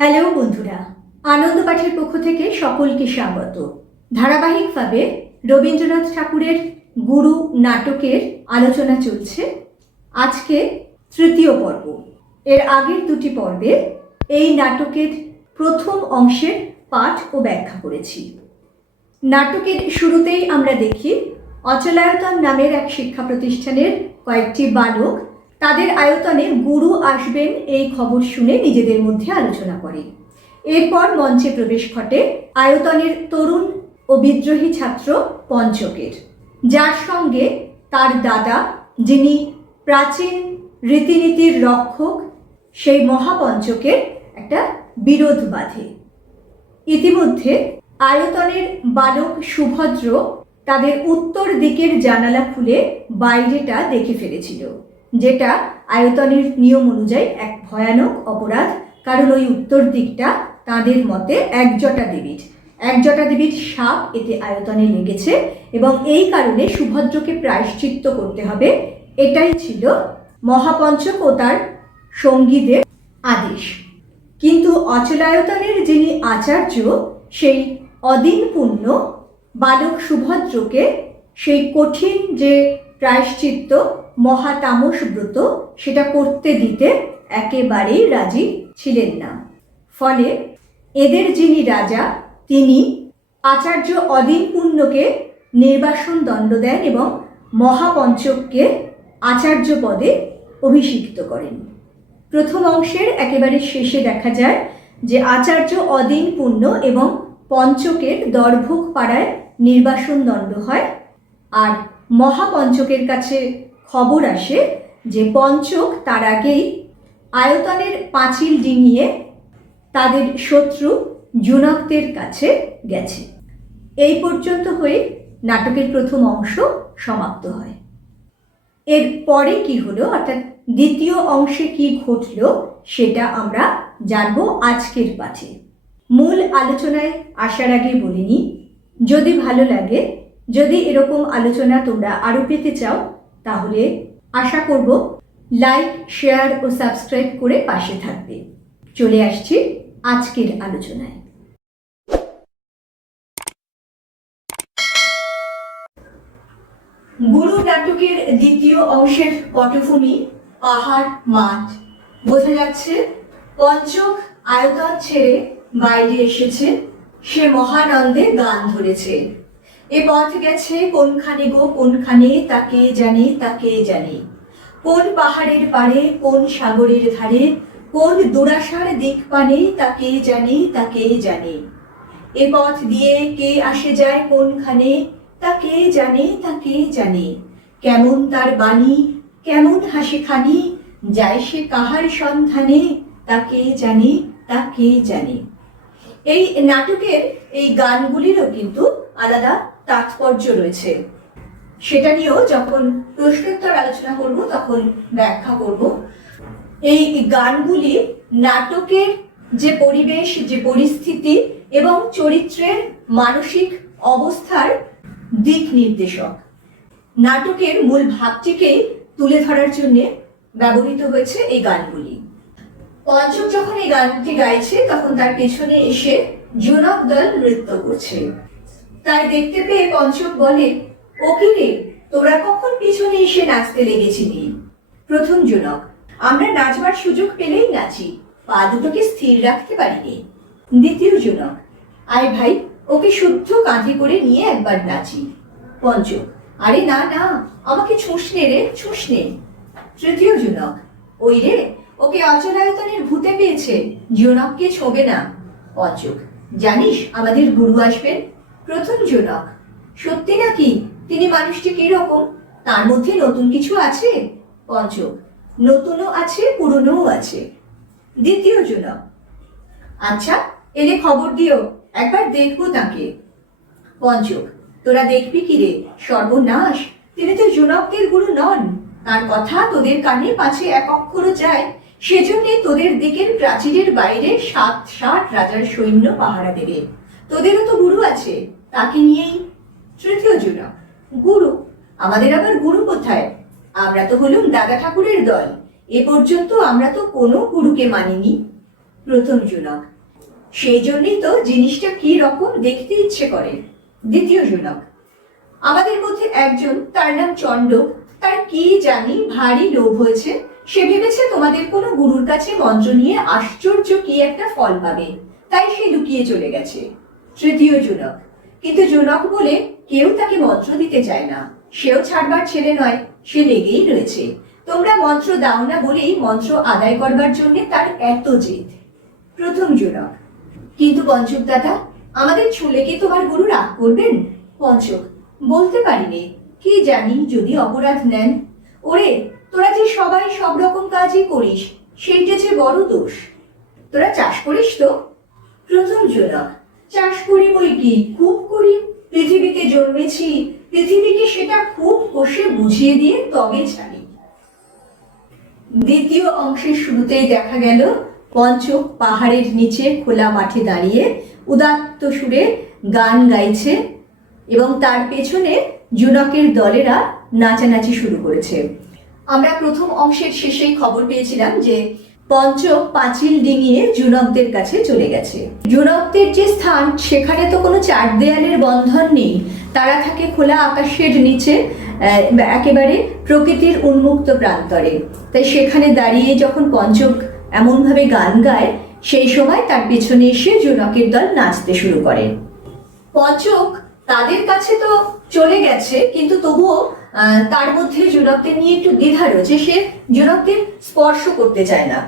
Hello বন্ধুরা, আনন্দ পাঠের পক্ষ থেকে সকলকে স্বাগত। ধারাবাহিকভাবে রবীন্দ্রনাথ ঠাকুরের গুরু নাটকের আলোচনা চলছে। আজকে তৃতীয় পর্ব। এর আগের দুটি পর্বে এই নাটকের প্রথম অংশের পাঠ ও ব্যাখ্যা করেছি। নাটকের শুরুতেই আমরা দেখি অচলায়তন নামের এক শিক্ষা প্রতিষ্ঠানের কয়েকটি বালক তাদের আয়তনে গুরু আসবেন এই খবর শুনে নিজেদের মধ্যে আলোচনা করে। এরপর মঞ্চে প্রবেশ ঘটে আয়তনের তরুণ ও বিদ্রোহী ছাত্র পঞ্চকের, যার সঙ্গে তার দাদা, যিনি প্রাচীন রীতিনীতির রক্ষক, সেই মহাপঞ্চকের একটা বিরোধ বাধে। ইতিমধ্যে আয়তনের বালক সুভদ্র তাদের উত্তর দিকের জানালা খুলে বাইরেটা দেখে ফেলেছিল, যেটা আয়তনের নিয়ম অনুযায়ী এক ভয়ানক অপরাধ। কারণ ওই উত্তর দিকটা তাদের মতে একজটা দেবীর সাপ এতে আয়তনে লেগেছে এবং এই কারণে সুভদ্রকে প্রায়শ্চিত্ত করতে হবে। এটাই ছিল মহাপঞ্চক ও তার সঙ্গীদের আদেশ। কিন্তু অচলায়তনের যিনি আচার্য, সেই অদিন পুণ্য বালক সুভদ্রকে সেই কঠিন যে প্রায়শ্চিত্ত মহাতামস ব্রত, সেটা করতে দিতে একেবারেই রাজি ছিলেন না। ফলে এদের যিনি রাজা, তিনি আচার্য অদিন পুণ্যকে নির্বাসন দণ্ড দেন এবং মহাপঞ্চককে আচার্য পদে অভিষিক্ত করেন। প্রথম অংশের একেবারে শেষে দেখা যায় যে আচার্য অদিন পুণ্য এবং পঞ্চকের দর্ভক পাড়ায় নির্বাসন দণ্ড হয়, আর মহাপঞ্চকের কাছে খবর আসে যে পঞ্চক তার আগেই আয়তনের পাঁচিল ডিঙিয়ে তাদের শত্রু জুনকদের কাছে গেছে। এই পর্যন্ত হয়ে নাটকের প্রথম অংশ সমাপ্ত হয়। এর পরে কি হলো, অর্থাৎ দ্বিতীয় অংশে কি ঘটল, সেটা আমরা জানবো আজকের পাঠে। মূল আলোচনায় আসার আগে বলিনি, যদি ভালো লাগে, যদি এরকম আলোচনা তোমরা আরও পেতে চাও, তাহলে আশা করব লাইক, শেয়ার ও সাবস্ক্রাইব করে পাশে থাকবে। চলে আসছি আজকের আলোচনায়। গুরু নাটকের দ্বিতীয় অংশের পটভূমি পাহাড়, মাঠ। বোঝা যাচ্ছে পঞ্চক আয়তন ছেড়ে বাইরে এসেছে, সে মহানন্দে গান ধরেছে। এ পথ গেছে কোনখানে গো কোনখানে, তাকে জানে তাকে জানে। কোন পাহাড়ের পাড়ে, কোন সাগরের ধারে, কোন দুরাশার দিক পানে, তাকে জানে তাকে জানে। এ পথ দিয়ে কে আসে যায় কোনখানে, তাকে জানে তাকে জানে। কেমন তার বাণী, কেমন হাসি খানি, যায় সে কাহার সন্ধানে, তাকে জানে তাকে জানে। এই নাটকের এই গানগুলিরও কিন্তু আলাদা তাৎপর্য রয়েছে। সেটা নিয়েও যখন প্রশ্নোত্তর আলোচনা করব তখন ব্যাখ্যা করব। এই গানগুলি নাটকের যে পরিবেশ, যে পরিস্থিতি এবং চরিত্রের মানসিক অবস্থার দিক নির্দেশক। নাটকের মূল ভাবটিকেই তুলে ধরার জন্য ব্যবহৃত হয়েছে এই গানগুলি। পঞ্চক যখন এই গানটি গাইছে, তখন তার পেছনে এসে জুনক দল নৃত্য করছে। তাই দেখতে পেয়ে পঞ্চক বলে, ও কি রে, তোরা কখন পিছনে এসে নাচতে লেগেছিলি? প্রথম জুনক, আমরা নাচবার সুযোগ পেলেই নাচি, পা দুটোকে স্থির রাখতে পারিনি। দ্বিতীয় জুনক, আয় ভাই, ওকে শুদ্ধ কাঁধে করে নিয়ে একবার নাচি। পঞ্চক, আরে না না, আমাকে ছুঁসনে রে, ছুঁসনে। তৃতীয় জুনক, ওই রে, ওকে অচলায়তনের ভূতে পেয়েছে, জুনককে ছোঁবে না। পঞ্চক, জানিস আমাদের গুরু আসবেন? প্রথম জুনক, সত্যি নাকি? তিনি মানুষটি কিরকম? তার মধ্যে নতুন কিছু আছে? পঞ্চক, নতুনও আছে, পুরনোও আছে। দ্বিতীয় জুনক, আচ্ছা, এলে খবর দিও, একবার দেখবো তাকে। পঞ্চক, তোরা দেখবি কি রে, সর্বনাশ, তিনি তো জুনকদের গুরু নন। তার কথা তোদের কানে পাছে এক অক্ষরও যায়, সেজন্যে তোদের দিকের প্রাচীরের বাইরে 7 রাজার সৈন্য পাহারা দেবে। তোদেরও তো গুরু আছে, তাকে নিয়েই। তৃতীয় জুনক, গুরু? আমাদের আবার গুরু কোথায়? আমরা তো হলুম দাদা ঠাকুরের দল, এ পর্যন্ত আমরা তো কোনো গুরুকে মানিনি। প্রথম জুনক: সেই জন্যই তো জিনিসটা কি রকম দেখতে ইচ্ছে করে। দ্বিতীয় জুনক: আমাদের মধ্যে একজন, তার নাম চণ্ডক, তার কি জানি ভারী লোভ হয়েছে, সে ভেবেছে তোমাদের কোনো গুরুর কাছে মন্ত্র নিয়ে আশ্চর্য কি একটা ফল পাবে, তাই সে লুকিয়ে চলে গেছে। তৃতীয় জুনক: কিন্তু জুনক বলে কেউ তাকে মন্ত্র দিতে চায় না, সেও ছাড়বার ছেলে নয়, সে লেগেই রয়েছে। তোমরা মন্ত্র দাও না বলেই মন্ত্র আদায় করবার জন্য তার এত জেদ। প্রথম জুনক: কিন্তু পঞ্চক দাদা, আমাদের ছুলে কি তোমার গুরু রাগ করবেন? পঞ্চক: বলতে পারিনি, কি জানি যদি অপরাধ নেন। ওরে, তোরা যে সবাই সব রকম কাজই করিস, সেইটা যে বড় দোষ। তোরা চাষ করিস তো? প্রথম জুনক: চাষ করি বই কি, খুব করি। পৃথিবীতে জন্মেছি, পৃথিবীকে সেটা খুব কষে বুঝিয়ে দিয়ে তবে ছাড়ি। দ্বিতীয় অংশের শুরুতেই দেখা গেল পঞ্চক পাহাড়ের নিচে খোলা মাঠে দাঁড়িয়ে উদাত্ত সুরে গান গাইছে এবং তার পেছনে জুনকের দলেরা নাচানাচি শুরু করেছে। আমরা প্রথম অংশের শেষেই খবর পেয়েছিলাম যে পঞ্চক পাঁচিল ডিঙিয়ে জুনকদের কাছে চলে গেছে। জুনকদের যে স্থান, সেখানে তো কোনো চার দেয়ালের বন্ধন নেই, তারা থাকে খোলা আকাশের নিচে, একেবারে প্রকৃতির উন্মুক্ত প্রান্তরে। তাই সেখানে দাঁড়িয়ে যখন পঞ্চক এমনভাবে গান গায়, সেই সময় তার পেছনে এসে জুনকের দল নাচতে শুরু করে। পঞ্চক তাদের কাছে তো চলে গেছে, কিন্তু তবুও তার মধ্যে জুনকদের নিয়ে একটু দ্বিধা রয়েছে, সে জুনকদের স্পর্শ করতে চায় না।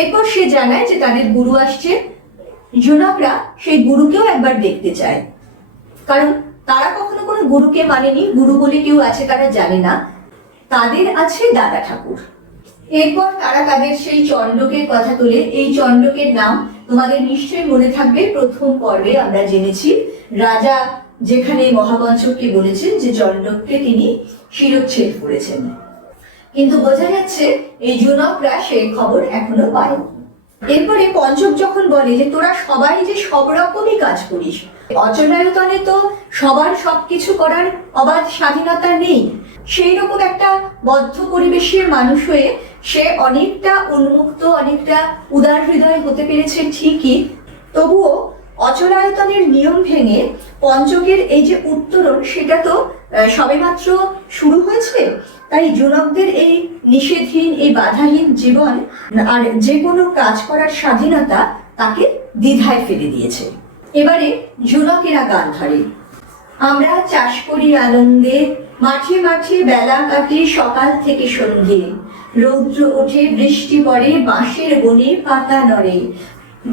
এরপর সে জানায় যে তাদের গুরু আসছে। জুনকরা সেই গুরুকেও একবার দেখতে চায়, কারণ তারা কখনো কোনো গুরুকে মানেনি, গুরু বলে কেউ আছে তারা জানে না, তাদের আছে দাদা ঠাকুর। এরপর তারা তাদের সেই চণ্ডকের কথা তোলে। এই চণ্ডকের নাম তোমাদের নিশ্চয়ই মনে থাকবে, প্রথম পর্বে আমরা জেনেছি রাজা যেখানে মহাপঞ্চককে বলেছেন যে চণ্ডককে তিনি শিরচ্ছেদ করেছেন, কিন্তু বোঝা যাচ্ছে এই জুনকরা সেই খবর এখনো পায়নি। এরপরে পঞ্চক যখন বলে যে তোরা সবাই যে সব রকমই কাজ করিস, অচলায়তনে তো সবার সবকিছু করার অবাধ স্বাধীনতা নেই, সেই রকম একটা বদ্ধ পরিবেশের মানুষ হয়ে সে অনেকটা উন্মুক্ত, অনেকটা উদার হৃদয় হতে পেরেছে ঠিকই, তবুও অচলায়তনের নিয়ম ভেঙে পঞ্চকের এই যে উত্তরণ, সেটা তো সবেমাত্র শুরু হয়েছে। তাই জুনকদের এই নিষেধহীন, এই বাধাহীন জীবন আর যে কোনো কাজ করার স্বাধীনতা তাকে দ্বিধায় ফেলে দিয়েছে। এবারে জুনকেরা গান ধরে: আমরা চাষ করি আনন্দে, মাঠে মাঠে বেলা কাটে সকাল থেকে সন্ধে, রৌদ্র ওঠে বৃষ্টি পড়ে বাঁশের বনে পাতা নড়ে,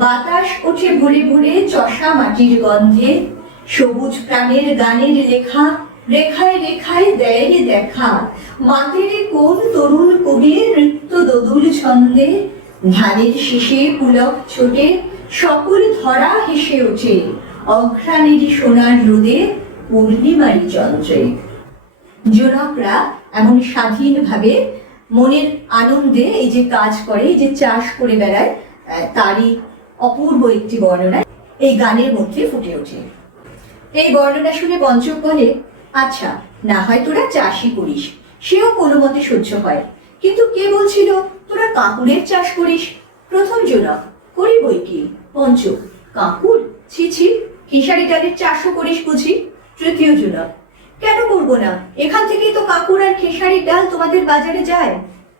বাতাস ওঠে ভরে ভরে চষা মাটির গন্ধে, সবুজ প্রাণের গানের লেখা রেখায় রেখায় দেয় দেখা, মাতের কোন তরুণ কবির নৃত্য দোদুল ছন্দে, ধানের শীষে পুলক ছোটে সকল ধরা হেসে ওঠে, অঘ্রাণের সোনার রোদে পূর্ণিমারি চন্দ্রে। জুনকরা এমন স্বাধীনভাবে মনের আনন্দে এই যে কাজ করে, এই যে চাষ করে বেড়ায়, তারই অপূর্ব একটি বর্ণনা এই গানের মধ্যে ফুটে ওঠে। এই বর্ণনা শুনে পঞ্চক বলে, আচ্ছা না হয় তোরা চাষই করিস, সেও কোনো মতে সহ্য হয়, কিন্তু কে বলছিল তোরা কাকুরের চাষ করিস? প্রথম জুনক: করি বই কি। পঞ্চক: কাকুর? ছি ছি, খেসারি ডালের চাষও করিস বুঝি? তৃতীয় জুনক: কেন করবো না, এখান থেকেই তো কাকুর আর খেসারির ডাল তোমাদের বাজারে যায়।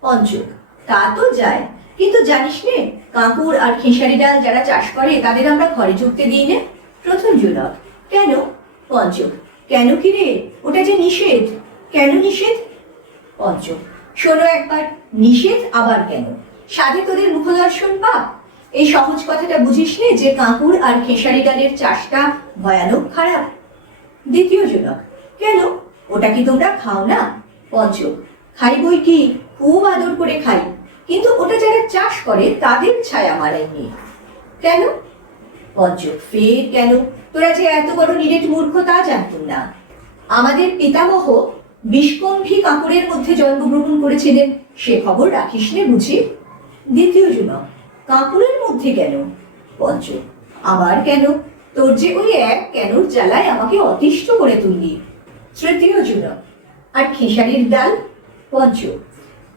পঞ্চক: তা তো যায়, কিন্তু জানিস নে কাকুর আর খেসারি ডাল যারা চাষ করে তাদের আমরা ঘরে ঢুকতে দিই না। প্রথম জুনক: কেন? পঞ্চক: কেন কি রে, ওটা যে নিষেধ। কেন নিষেধ? পঞ্চক: শোনো একবার, নিষেধ আবার কেন? সাধে তোদের মুখদর্শন পাপ। এই সহজ কথাটা বুঝিস নে যে কাকুর আর খেসারি ডালের চাষটা ভয়ানক খারাপ। দ্বিতীয় জুনক: কেন, ওটা কি তোমরা খাও না? পঞ্চক: খাই বই কি, খুব আদর করে খাই, কিন্তু ওটা যারা চাষ করে তাদের ছায়া মারাইনি। কেন? পঞ্চক: ফের কেন, তোরা যে এত বড় নিরেট মূর্খ তা জানতুম না। আমাদের পিতামহ বিষ্কম্ভী কাকুরের মধ্যে জন্মগ্রহণ করেছিলেন, সে খবর রাখিস নে বুঝি? দ্বিতীয় জুনক: কাকুরের মধ্যে কেন? পঞ্চক: আবার কেন, তোর যে ওই এক কেনর জ্বালায় আমাকে অতিষ্ঠ করে তুললি। তৃতীয় জুনক: আর খেসারির ডাল? পঞ্চক: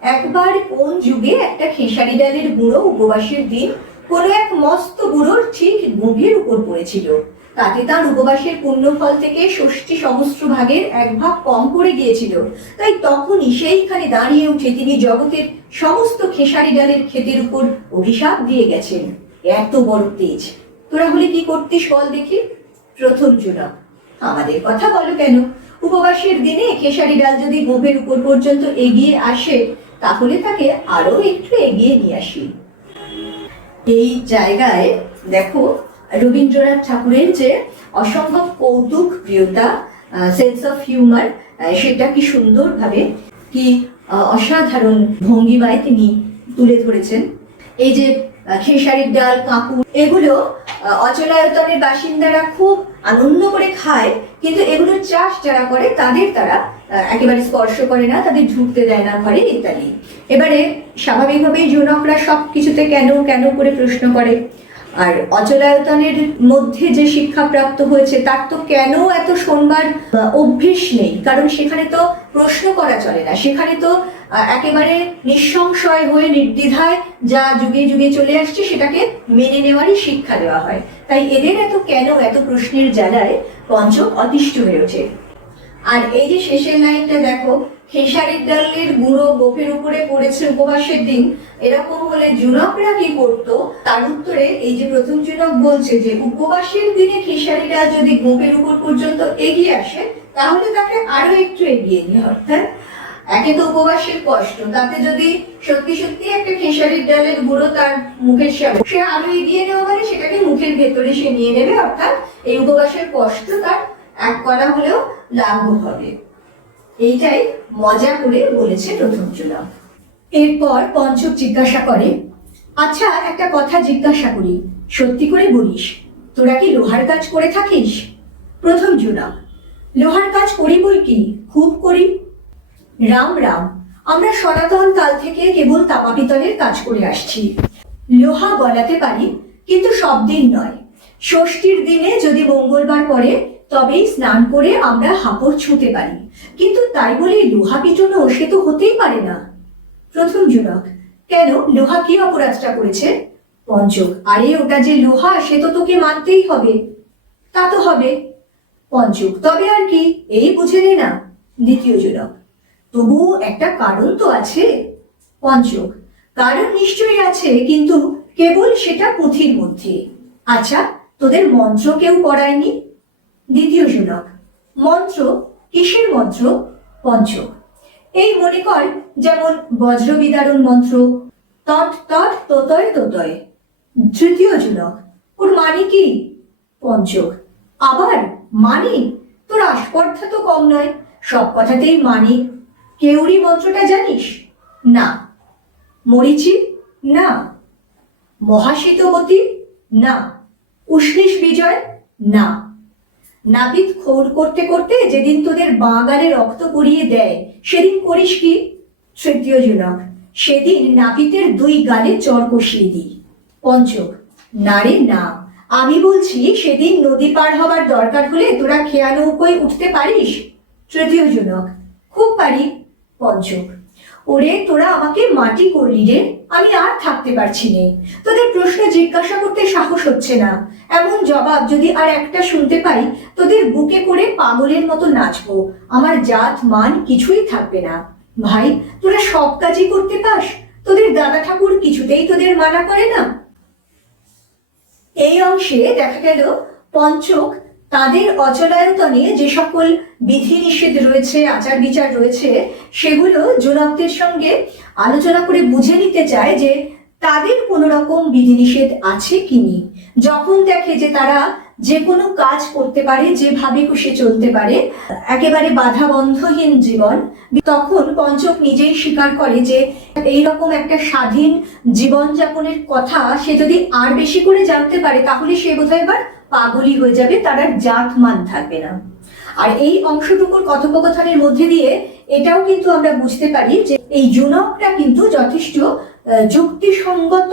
একবার কোন যুগে একটা খেসারি ডালের গুঁড়ো উপবাসের দিন কোনো এক মস্ত বুড়োর ঠিক গভীর উপর পড়েছিল। তাতে তার উপবাসের পুণ্যফল থেকে ৬০ সহস্র ভাগের ১ ভাগ কম পড়ে গিয়েছিল। তাই তখনই সেইখানে দাঁড়িয়ে উঠে তিনি জগতের সমস্ত খেসারি ডালের ক্ষেতের উপর অভিশাপ দিয়ে গেছেন। এত বড় তেজ, তোরা হলে কি করতিস বল দেখি? প্রথম জনক: আমাদের কথা বলো কেন? উপবাসের দিনে খেসারি ডাল যদি গোপের উপর পর্যন্ত এগিয়ে আসে, তাহলে তাকে আরো একটু এগিয়ে নিয়ে আসি। এই জায়গায় দেখো রবীন্দ্রনাথ ঠাকুরের যে অসম্ভব কৌতুক প্রিয়তা, সেন্স অফ হিউমার, সেটা কি সুন্দরভাবে, কি অসাধারণ ভঙ্গিমায় তিনি তুলে ধরেছেন। এই যে খেসারির ডাল, কাঁকুর, এগুলো অচলায়তনের বাসিন্দারা খুব আনন্দ করে খায়, কিন্তু এগুলোর চাষ যারা করে তারা একেবারে স্পর্শ করে না, তাদের ঢুকতে দেয় না ঘরে ইত্যাদি। এবারে স্বাভাবিকভাবেই জনকরা সব কিছুতে কেন কেন করে প্রশ্ন করে। আর অচলায়তনের মধ্যে যে শিক্ষা প্রাপ্ত হয়েছে তার তো কেন এত শোনবার অভ্যেস নেই, কারণ সেখানে তো প্রশ্ন করা চলে না, সেখানে তো একেবারে নিঃসংশয় হয়ে নির্দ্বিধায় যা যুগে যুগে চলে আসছে সেটাকে মেনে নেওয়ারই শিক্ষা দেওয়া হয়। তাই এদের এত প্রশ্নের জ্বালায় পঞ্চক অতিষ্ঠ হয়ে ওঠে। আর এই যে শেষের লাইনটা দেখো, খেসারির ডালের গুঁড়ো গোপের উপরে পড়েছে উপবাসের দিন, এরকম হলে জুনকরা কি করতো? তার উত্তরে এই যে প্রথম জুনক বলছে যে উপবাসের দিনে খেসারি ডাল যদি গোপের উপর পর্যন্ত এগিয়ে আসে, তাহলে তাকে আরো একটু এগিয়ে নিয়ে, অর্থাৎ একে তো উপবাসের কষ্ট, তাতে যদি সত্যি সত্যি একটা খেসারির ডালের গুঁড়ো তার মুখের সামনে, সে আরো এগিয়ে নেওয়া মানে সেটাকে মুখের ভেতরে সে নিয়ে নেবে, অর্থাৎ এই উপবাসের কষ্ট তার এক করা হলেও লাঘব হবে। এইটাই মজা করে বলেছে প্রথম জনক। এরপর পঞ্চক জিজ্ঞাসা করে, আচ্ছা একটা কথা জিজ্ঞাসা করি, সত্যি করে বলিস, তোরা কি লোহার কাজ করে থাকিস? প্রথম জনক: লোহার কাজ করি বই কি, খুব করি। রাম রাম, আমরা সনাতন কাল থেকে কেবল তামা পিতলের কাজ করে আসছি। লোহা গলাতে পারি, কিন্তু সব দিন নয়। ষষ্ঠীর দিনে যদি মঙ্গলবার পড়ে তবেই স্নান করে আমরা হাঁপড় ছুঁতে পারি, কিন্তু তাই বলে লোহা পিটনো সে তো হতেই পারে না। প্রথম জনক: কেন, লোহা কি অপরাধটা করেছে? পঞ্চক: আরে ওটা যে লোহা সে তো তোকে মানতেই হবে। তা তো হবে। পঞ্চক: তবে আর কি, এই বুঝে নে না। দ্বিতীয় জনক: তবু একটা কারণ তো আছে। পঞ্চক: কারণ নিশ্চয়ই আছে, কিন্তু কেবল সেটা পুঁথির মধ্যে। আচ্ছা, তোদের মন্ত্র কেউ পড়ায়নি? দ্বিতীয় জনক: মন্ত্র? কিসের মন্ত্র? পঞ্চক: এই মনে কর, যেমন বজ্র বিদারণ মন্ত্র, তট তট তোতয় তোতয়। তৃতীয় জনক: ওর মানে কি? পঞ্চক: আবার মানে? তোর আস্পর্ধা তো কম নয়, সব কথাতেই মানে। কেউরি মন্ত্রটা জানিস? না। মরিচি? না। মহাশীতবতী? না। উষ্ণিস বিজয়? না। নাপিত খোর করতে করতে যেদিন তোদের বাঁ গালে রক্ত পরিয়ে দেয়, সেদিন করিস কি? তৃতীয় জনক: সেদিন নাপিতের 2 গালে চর কষিয়ে দিই। পঞ্চক: না রে না, আমি বলছি সেদিন নদী পার হবার দরকার হলে তোরা খেয়া নৌকোয় উঠতে পারিস? তৃতীয় জনক: খুব পারি। পঞ্চক: ওরে তোরা আমাকে মাটি করলি রে, আমি আর থাকতে পারছি নে। তোদের প্রশ্ন জিজ্ঞাসা করতে সাহস হচ্ছে না, এমন জবাব যদি আর একটা শুনতে পাই, তোদের বুকে করে পাগলের মতো নাচবো, আমার জাত মান কিছুই থাকবে না। ভাই, তোরা সব কাজই করতে পাস, তোদের দাদা ঠাকুর কিছুতেই তোদের মানা করে না। এই অংশে দেখা গেল পঞ্চক তাদের অচলায়তনে যে সকল বিধি নিষেধ রয়েছে, আচার বিচার রয়েছে, সেগুলো জনকদের সঙ্গে আলোচনা করে বুঝে নিতে চায় যে তাদের কোনো রকম বিধিনিষেধ আছে কি নেই। যখন দেখে যে তারা যে কোনো কাজ করতে পারে, যেভাবে খুশি চলতে পারে, একেবারে বাধা বন্ধহীন জীবন, তখন পঞ্চক নিজেই স্বীকার করে যে এইরকম একটা স্বাধীন জীবনযাপনের কথা সে যদি আর বেশি করে জানতে পারে, তাহলে সে বোধহয় এবার পাগলই হয়ে যাবে, তার আর জাত মান থাকবে না। আর এই অংশটুকুর কথোপকথনের মধ্যে দিয়ে এটাও কিন্তু আমরা বুঝতে পারি যে এই জনকরা কিন্তু যথেষ্ট যুক্তিসঙ্গত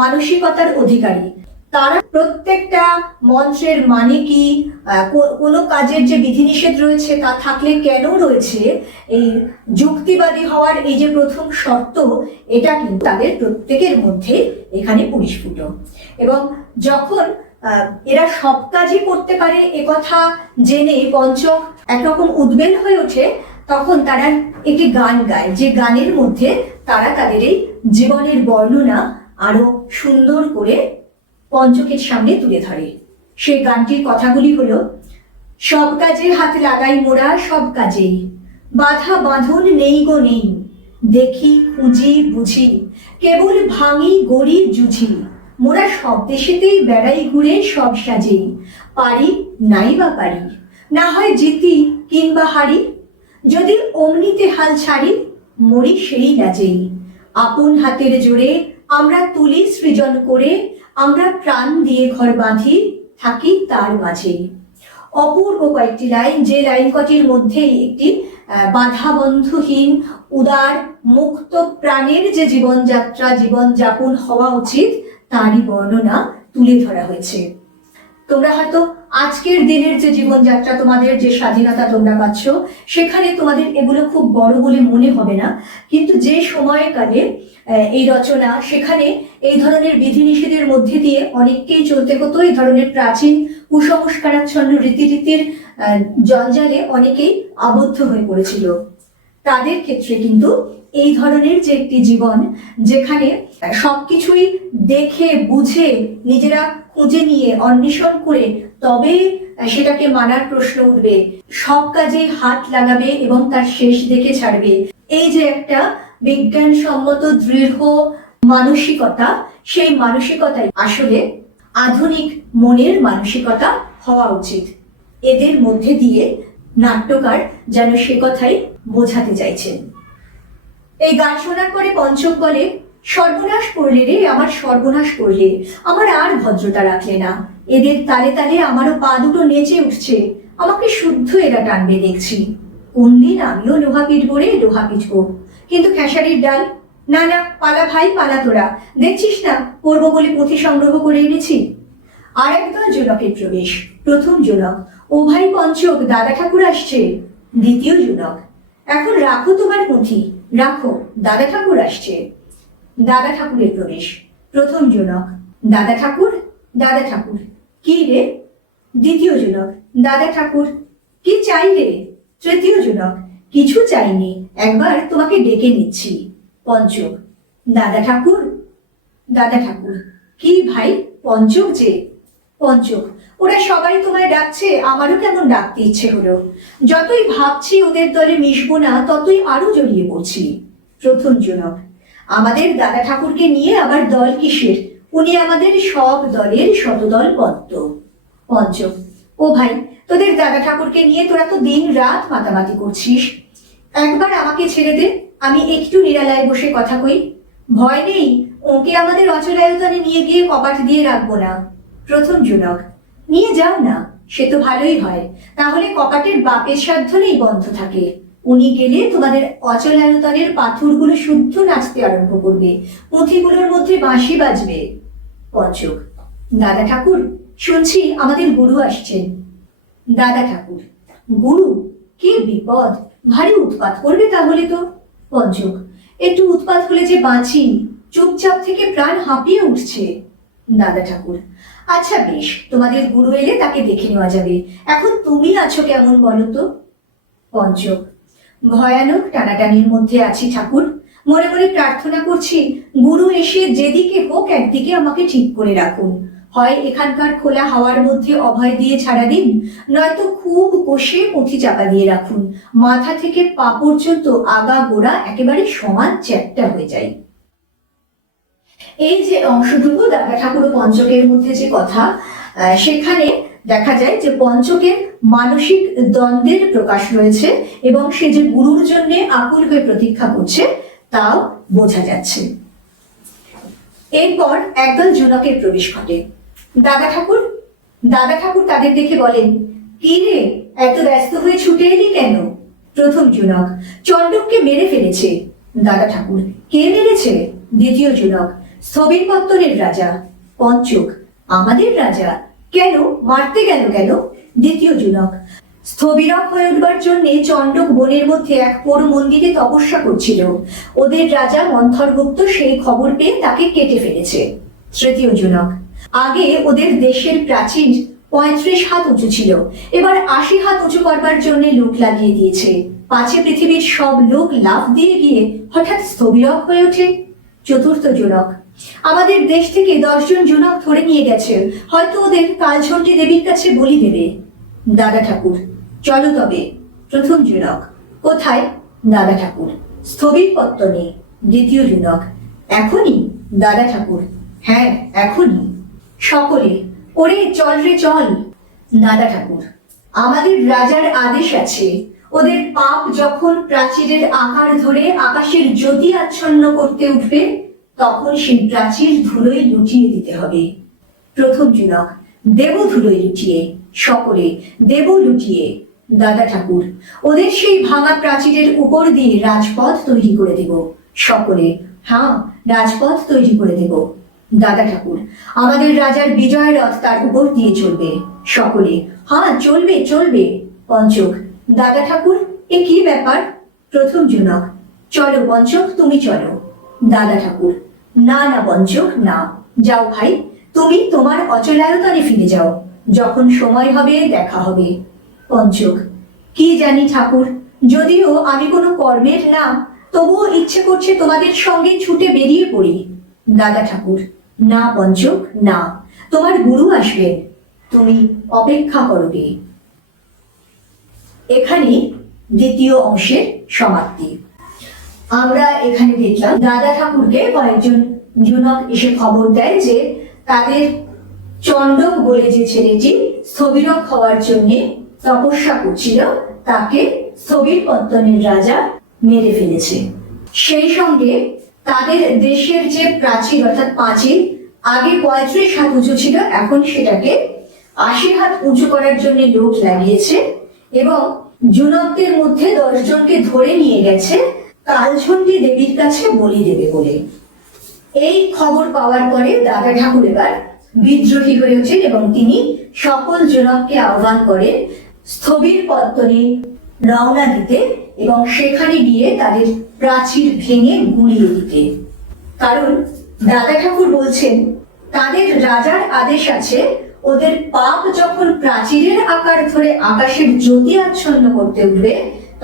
মানসিকতার অধিকারী। তারা প্রত্যেকটা মন্ত্রের মানে কি, কোনো কাজের যে বিধিনিষেধ রয়েছে তা থাকলে কেন রয়েছে, এই যুক্তিবাদী হওয়ার এই যে প্রথম শর্ত, এটা কিন্তু তাদের প্রত্যেকের মধ্যে এখানে পরিস্ফুট। এবং যখন এরা সব কাজই করতে পারে একথা জেনে পঞ্চক একরকম উদ্বেল হয়ে ওঠে, তখন তারা একটি গান গায়, যে গানের মধ্যে তারা তাদের এই জীবনের বর্ণনা আরো সুন্দর করে পঞ্চকের সামনে তুলে ধরে। সেই গানটির কথাগুলি হলো: সব কাজে হাত লাগাই মোরা, সব কাজেই বাধা বাঁধন নেই গো নেই, দেখি খুঁজি বুঝি কেবল ভাঙি গড়ি জুঝি, মোরা সব দেশেতেই বেড়াই ঘুরে সব সাজেই, পারি নাই বা পারি, না হয় জিতি কিংবা হারি, যদি অমনিতে হাল ছাড়ি মরি সেই লাজেই, আপন হাতের জোরে আমরা তুলি সৃজন করে, আমরা প্রাণ দিয়ে ঘর বাঁধি থাকি তার মাঝে। অপূর্ব কয়েকটি লাইন, যে লাইন কটির মধ্যে একটি বাধাবন্ধহীন উদার মুক্ত প্রাণের যে জীবনযাত্রা জীবনযাপন হওয়া উচিত তারই বর্ণনা তুলে ধরা হয়েছে। তোমরা হয়তো আজকের দিনের যে জীবনযাত্রা, তোমাদের যে স্বাধীনতা তোমরা পাচ্ছ, সেখানে তোমাদের এগুলো খুব বড় বলে মনে হবে না, কিন্তু যে সময়কালে এই রচনা, সেখানে এই ধরনের বিধিনিষেধের মধ্যে দিয়ে অনেককেই চলতে হতো। এই ধরনের প্রাচীন কুসংস্কারাচ্ছন্ন রীতিনীতির জঞ্জালে অনেকেই আবদ্ধ হয়ে পড়েছিল। তাদের ক্ষেত্রে কিন্তু এই ধরনের যে একটি জীবন, যেখানে সবকিছুই দেখে বুঝে নিজেরা খুঁজে নিয়ে অন্বেষণ করে তবে সেটাকে মানার প্রশ্ন উঠবে, সব কাজে হাত লাগাবে এবং তার শেষ দেখে ছাড়বে, এই যে একটা বিজ্ঞানসম্মত দৃঢ় মানসিকতা, সেই মানসিকতাই আসলে আধুনিক মনের মানসিকতা হওয়া উচিত। এদের মধ্যে দিয়ে নাট্যকার যেন সে কথাই বোঝাতে চাইছেন। এই গান শোনার পরে পঞ্চক বলে: সর্বনাশ করলে রে আমার, সর্বনাশ করলে, আমার আর ভদ্রতা রাখলে না, এদের তালে তালে আমারও পা দুটো নেচে উঠছে, আমাকে শুদ্ধ এরা টানবে দেখছি, কোন দিন আমিও লোহা পিটবো রে, লোহা পিটবো, কিন্তু খেসারির ডাল, না না পালা ভাই পালা, তোরা দেখছিস না করবো বলে পুঁথি সংগ্রহ করে এনেছি। আর একদল জোনকের প্রবেশ। প্রথম জোনক: ও ভাই পঞ্চক, দাদা ঠাকুর আসছে। দ্বিতীয় জোনক: এখন রাখো তোমার পুঁথি, রাখো, দাদা ঠাকুর আসছে। দাদা ঠাকুরের প্রবেশ। প্রথম জোনক: দাদা ঠাকুর, দাদা ঠাকুর, কি রে? দ্বিতীয় জোনক: দাদা ঠাকুর, কি চাই রে? তৃতীয় জোনক: কিছু চাইনি, একবার তোমাকে ডেকে নিচ্ছি। পঞ্চক: দাদা ঠাকুর, দাদা ঠাকুর, কি ভাই পঞ্চক যে? পঞ্চক: ওরা সবাই তোমায় ডাকছে, আমারও কেমন ডাকতে ইচ্ছে হলো, যতই ভাবছি ওদের দলে মিশবো না ততই আরো জড়িয়ে পড়ছি। প্রথম জোনক: আমাদের দাদা ঠাকুরকে নিয়ে আবার দল কিসের, উনি আমাদের সব দলের শতদল পদ্ম। পঞ্চক: ও ভাই, তোদের দাদা ঠাকুরকে নিয়ে তোরা তো দিন রাত মাতামাতি করছিস, একবার আমাকে ছেড়ে দে, আমি একটু নিরালায় বসে কথা কই। ভয় নেই, ওকে আমাদের অচলায়তনে নিয়ে গিয়ে কপাট দিয়ে রাখবো না। প্রথম জোনক: নিয়ে যাও না, সে তো ভালোই হয়, তাহলে কপাটের বাপের সাধ্য নেই বন্ধ থাকে, উনি গেলে তোমাদের অচলায়তনের পাথরগুলো শুদ্ধ নাচতে আরম্ভ করবে, পুঁথিগুলোর মধ্যে বাঁশি বাজবে। পঞ্চক: দাদা ঠাকুর, শুনছি আমাদের গুরু আসছেন। দাদা ঠাকুর: গুরু? কি বিপদ, ভারী উৎপাত করবে তাহলে তো। পঞ্চক: একটু উৎপাত হলে যে বাঁচি, চুপচাপ থেকে প্রাণ হাঁপিয়ে উঠছে। দাদা ঠাকুর: আচ্ছা বেশ, তোমাদের গুরু এলে তাকে দেখে নেওয়া যাবে, এখন তুমি আছো কেমন বলো তো। পঞ্চক: ভয়ানক টানাটানির মধ্যে আছি ঠাকুর, মনে মনে প্রার্থনা করছি গুরু এসে যেদিকে হোক একদিকে আমাকে ঠিক করে রাখুন, হয় এখানকার খোলা হাওয়ার মধ্যে অভয় দিয়ে ছাড়া দিন, নয়তো খুব কষে পুঁথি চাপা দিয়ে রাখুন, মাথা থেকে পা পর্যন্ত আগা গোড়া একেবারে সমান চ্যাপ্টা হয়ে যায়। এই যে অংশটুকু দাদা ঠাকুর ও পঞ্চকের মধ্যে যে কথা, সেখানে দেখা যায় যে পঞ্চকের মানসিক দ্বন্দ্বের প্রকাশ রয়েছে এবং সে যে গুরুর জন্য আকুল হয়ে প্রতীক্ষা করছে তাও বোঝা যাচ্ছে। এরপর একদল জোনকের প্রবেশ ঘটে। দাদা ঠাকুর, দাদা ঠাকুর তাদের দেখে বলেন: কি রে, এত ব্যস্ত হয়ে ছুটে এলি কেন? প্রথম জোনক: চণ্ডককে মেরে ফেলেছে। দাদা ঠাকুর: কে মেরেছে? দ্বিতীয় জোনক: স্থবিরপত্তনের রাজা। পঞ্চক: আমাদের রাজা কেন মারতে গেল? দ্বিতীয় জুনক স্থবিরক হয়ে উঠবার জন্য চণ্ডক বনের মধ্যে এক পোড় মন্দিরে তপস্যা করছিল। ওদের রাজা মন্থরগুপ্ত সেই খবর পেয়ে তাকে কেটে ফেলেছে। তৃতীয় জুনক আগে ওদের দেশের প্রাচীর 35 হাত উঁচু ছিল, এবার 80 হাত উঁচু করবার জন্য লোক লাগিয়ে দিয়েছে। পাছে পৃথিবীর সব লোক লাফ দিয়ে গিয়ে হঠাৎ স্থবিরক হয়ে ওঠে। চতুর্থ জুনক আমাদের দেশ থেকে 10 জন জুনক ধরে নিয়ে গেছে, হয়তো ওদের কালঝন্ডী দেবীর কাছে বলি দেবে। দাদা ঠাকুর চলো তবে। প্রথম জুনক কোথায়? দাদা ঠাকুর স্থবির পত্তনে। দ্বিতীয় জুনক এখনই? দাদা ঠাকুর হ্যাঁ এখনই। সকলে ওরে চল রে চল। দাদা ঠাকুর আমাদের রাজার আদেশ আছে, ওদের পাপ যখন প্রাচীরের আকার ধরে আকাশের জ্যোতি আচ্ছন্ন করতে উঠবে তখন সেই প্রাচীর ধুলোয় লুটিয়ে দিতে হবে। প্রথম জুনক দেব ধুলোয় লুটিয়ে। সকলে দেব লুটিয়ে। দাদা ঠাকুর ওদের সেই ভাঙা প্রাচীরের উপর দিয়ে রাজপথ তৈরি করে দেব। সকলে হ্যাঁ রাজপথ তৈরি করে দেব। দাদা ঠাকুর আমাদের রাজার বিজয় রথ তার উপর দিয়ে চলবে। সকলে হ্যাঁ চলবে চলবে। পঞ্চক দাদা ঠাকুর এ কি ব্যাপার? প্রথম জুনক চলো পঞ্চক তুমি চলো। দাদা ঠাকুর না না পঞ্চক না, যাও ভাই, তুমি তোমার অচলায়তনে ফিরে যাও, যখন সময় হবে দেখা হবে। পঞ্চক কি জানি ঠাকুর, যদিও আমি কোনো কর্মের না, তবুও ইচ্ছে করছে তোমাদের সঙ্গে ছুটে বেরিয়ে পড়ি। দাদা ঠাকুর না পঞ্চক না, তোমার গুরু আসবেন, তুমি অপেক্ষা করবে। এখানে দ্বিতীয় অংশের সমাপ্তি। আমরা এখানে দেখলাম দাদা ঠাকুরকে কয়েকজন জুনক এসে খবর দেয় যে তাদের চণ্ডক বলে যে ছেলেটি স্থবিরক হওয়ার জন্য তপস্যা করছিল তাকে স্থবির পত্তনের রাজা মেরে ফেলেছে। সেই সঙ্গে তাদের দেশের যে প্রাচীর অর্থাৎ পাঁচিল আগে 35 হাত উঁচু ছিল, এখন সেটাকে 80 হাত উঁচু করার জন্য লোক লাগিয়েছে এবং জুনকদের মধ্যে 10 জনকে ধরে নিয়ে গেছে কালঝন্ডী দেবীর কাছে বলি দেবে বলে। এই খবর পাওয়ার পরে দাদা ঠাকুর এবার বিদ্রোহী হয়ে ওঠেন এবং তিনি সকল জুনককে আহ্বান করেন স্থবির পত্তনে রওনা দিতে এবং সেখানে গিয়ে তাদের প্রাচীর ভেঙে গুঁড়িয়ে দিতে। কারণ দাদা ঠাকুর বলছেন তাদের রাজার আদেশ আছে, ওদের পাপ যখন প্রাচীরের আকার ধরে আকাশের জ্যোতি আচ্ছন্ন করতে উঠবে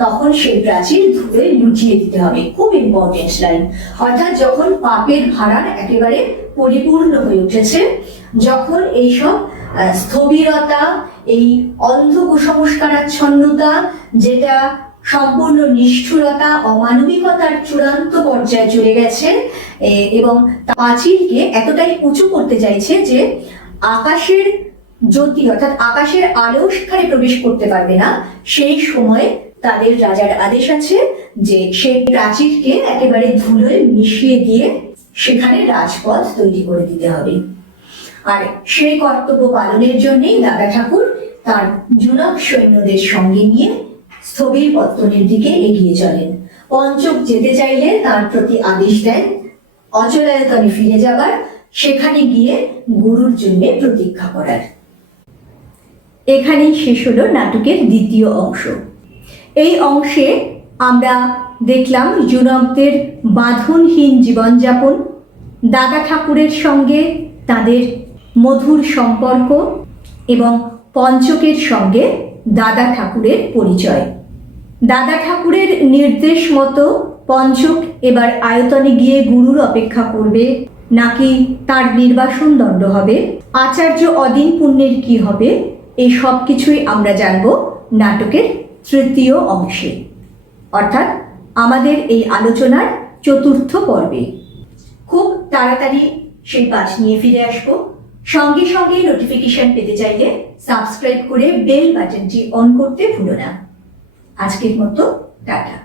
তখন সেই প্রাচীর ধুয়ে লুটিয়ে দিতে হবে। খুব ইম্পর্টেন্ট লাইন। অর্থাৎ যখন পাপের ভাড়া একেবারে পরিপূর্ণ হয়ে উঠেছে, যখন এইসব স্থবিরতা, এই অন্ধ কুসংস্কারাচ্ছন্নতা, যেটা সম্পূর্ণ নিষ্ঠুরতা, অমানবিকতার চূড়ান্ত পর্যায়ে চলে গেছে এবং প্রাচীরকে এতটাই উঁচু করতে চাইছে যে আকাশের জ্যোতি অর্থাৎ আকাশের আলো সেখানে প্রবেশ করতে পারবে না, সেই সময় তাদের রাজার আদেশ আছে যে সেই প্রাচীরকে একেবারে ধুলোয় মিশিয়ে দিয়ে সেখানে রাজপথ তৈরি করে দিতে হবে। আর সেই কর্তব্য পালনের জন্যই দাদা ঠাকুর তার জুনক সৈন্যদের সঙ্গে নিয়ে স্থবির পত্তনের দিকে এগিয়ে চলেন। পঞ্চক যেতে চাইলে তার প্রতি আদেশ দেন অচলায়তনে ফিরে যাবার, সেখানে গিয়ে গুরুর জন্য প্রতীক্ষা করার। এখানেই শেষ হলো নাটকের দ্বিতীয় অংশ। এই অংশে আমরা দেখলাম জুনকদের বাঁধনহীন জীবনযাপন, দাদা ঠাকুরের সঙ্গে তাদের মধুর সম্পর্ক এবং পঞ্চকের সঙ্গে দাদা ঠাকুরের পরিচয়। দাদা ঠাকুরের নির্দেশ মতো পঞ্চক এবার আয়তনে গিয়ে গুরুর অপেক্ষা করবে নাকি তার নির্বাসন দণ্ড হবে, আচার্য অদিন পুণ্যের কি হবে, এই সব কিছুই আমরা জানব নাটকের তৃতীয় অংশে, অর্থাৎ আমাদের এই আলোচনার চতুর্থ পর্বে। খুব তাড়াতাড়ি সেই পাঠ নিয়ে ফিরে আসবো। সঙ্গে সঙ্গে নোটিফিকেশন পেতে চাইলে সাবস্ক্রাইব করে বেল বাটনটি অন করতে ভুলো না। আজকের মতো টাটা।